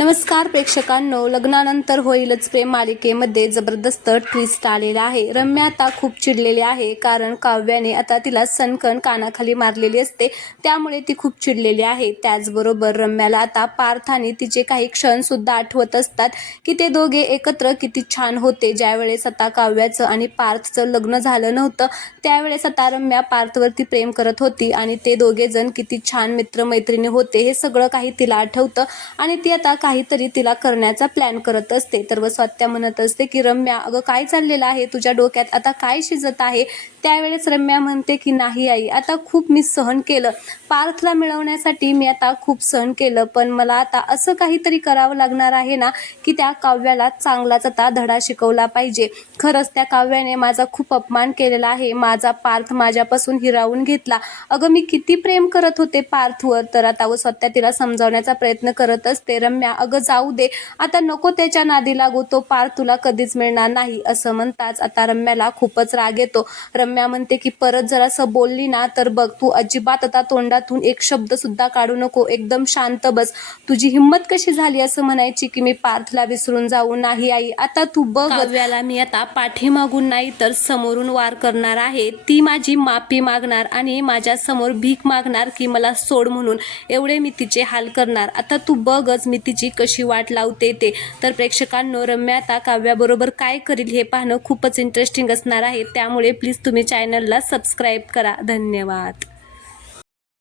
नमस्कार प्रेक्षकांनो, लग्नानंतर होईलच प्रेम मालिकेमध्ये जबरदस्त ट्विस्ट आलेला आहे। रम्या आता खूप चिडलेली आहे, कारण काव्याने आता तिला सनकन कानाखाली मारलेली असते, त्यामुळे ती खूप चिडलेली आहे। त्याचबरोबर रम्याला आता पार्थ आणि तिचे काही क्षण सुद्धा आठवत असतात की ते दोघे एकत्र किती छान होते। ज्यावेळेस आता काव्याचं आणि पार्थचं लग्न झालं नव्हतं, त्यावेळेस आता रम्या पार्थवरती प्रेम करत होती आणि ते दोघे जण किती छान मित्रमैत्रिणी होते, हे सगळं काही तिला आठवतं आणि ती आता काहीतरी तिला करण्याचा प्लॅन करत असते। तर स्वात्या म्हणत असते की रम्या, अगं काय चाललेलं आहे तुझ्या डोक्यात, आता काय शिजत आहे? त्यावेळेस रम्या म्हणते की नाही आई, आता खूप मी सहन केलं, पार्थला मिळवण्यासाठी मी आता खूप सहन केलं, पण मला आता असं काहीतरी करावं लागणार आहे ना की त्या काव्याला चांगलाच आता धडा शिकवला पाहिजे। खरंच त्या काव्याने माझा खूप अपमान केलेला आहे, माझा पार्थ माझ्यापासून हिरावून घेतला। अगं मी किती प्रेम करत होते पार्थवर। तर आता स्वात्या तिला समजावण्याचा प्रयत्न करत असते, रम्या अगं जाऊ दे, आता नको त्याच्या नादी लागू, तो पार्थ तुला कधीच मिळणार नाही। असं म्हणताच आता रम्याला खूपच राग येतो। रम्या म्हणते की परत जर असं बोलली ना तर बघ, तू अजिबात आता तोंडातून एक शब्द सुद्धा काढू नको, एकदम शांत बस। तुझी हिंमत कशी झाली असं म्हणायची की मी पार्थला विसरून जाऊ? नाही आई, आता तू बघ, काव्याला मी आता पाठीमागून नाही तर समोरून वार करणार आहे। ती माझी माफी मागणार आणि माझ्या समोर भीक मागणार की मला सोड म्हणून, एवढे मी तिचे हाल करणार। आता तू बघच मी तिची कशी वाट लावते ते। तर प्रेक्षकांनो, रम्या आता काव्याबरोबर काय करील हे पाहणं खूपच इंटरेस्टिंग असणार आहे, त्यामुळे प्लीज तुम्ही चॅनलला सबस्क्राईब करा। धन्यवाद।